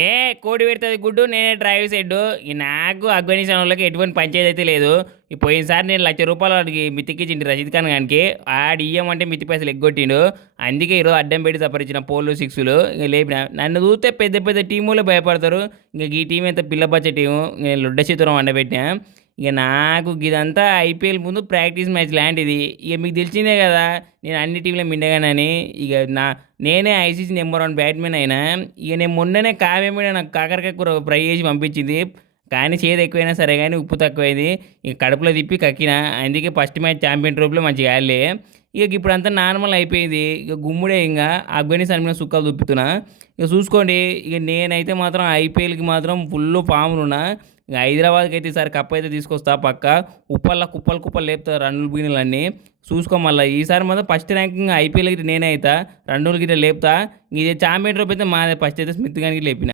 ఏ కోడి పెడుతుంది గుడ్డు నేనే డ్రైవ్ సైడ్ ఈ నాకు అఫ్ఘనిస్తాన్ వాళ్ళకి ఎటువంటి పంచాయతీ అయితే లేదు. ఈ పోయినసారి నేను లక్ష రూపాయలు వాడికి మితికిచ్చిండు రషీద్ ఖాన్ గానికి. ఆడి ఇయ్యమంటే మితి పైసలు ఎగ్గొట్టిండు. అందుకే ఈరోజు అడ్డం పెట్టి తప్పరించిన పోలు సిక్స్లు. ఇంక లేపిన నన్ను చూస్తే పెద్ద పెద్ద టీములు భయపడతారు. ఇంక ఈ టీం ఎంత పిల్లపచ్చ టీము. నేను లొడ్డ చిత్రం వండబెట్టినా ఇక నాకు ఇదంతా ఐపీఎల్ ముందు ప్రాక్టీస్ మ్యాచ్ లాంటిది. ఇక మీకు తెలిసిందే కదా నేను అన్ని టీంలో మిండగానని. ఇక నా నేనే ఐసీసీ నెంబర్ వన్ బ్యాట్మెన్ అయినా ఇక నేను మొన్ననే కావేమిడ నాకు కాకరకాయ కూర ఫ్రై చేసి పంపించింది. కానీ చేదు ఎక్కువైనా సరే కానీ ఉప్పు తక్కువైంది. ఇక కడుపులో తిప్పి కక్కిన. అందుకే ఫస్ట్ మ్యాచ్ ఛాంపియన్ ట్రోఫీలో మంచిగా ఆడలే. ఇక ఇప్పుడు అంతా నార్మల్ అయిపోయింది. ఇక గుమ్ముడే ఇంకా ఆఫ్ఘనిస్తాన్ మీద సుక్కలు దుప్పుతున్నా. ఇక చూసుకోండి ఇక నేనైతే మాత్రం ఐపీఎల్కి మాత్రం ఫుల్ ఫామ్లు ఉన్నా హైదరాబాద్కి అయితే ఈసారి కప్ అయితే తీసుకొస్తా పక్క. ఉప్పల్లో కుప్పలు కుప్పలు లేపుతా రన్నులు బిగినలన్నీ చూసుకో మళ్ళీ. ఈసారి మాత్రం ఫస్ట్ ర్యాంకింగ్ ఐపీఎల్ గిట్ట నేనే అవుతా రన్నులు గిట్ట లేపుతా. ఇది ఛాంపియన్ ట్రోఫీ అయితే మాదే. ఫస్ట్ అయితే స్మిత్ గానికి లేపిన.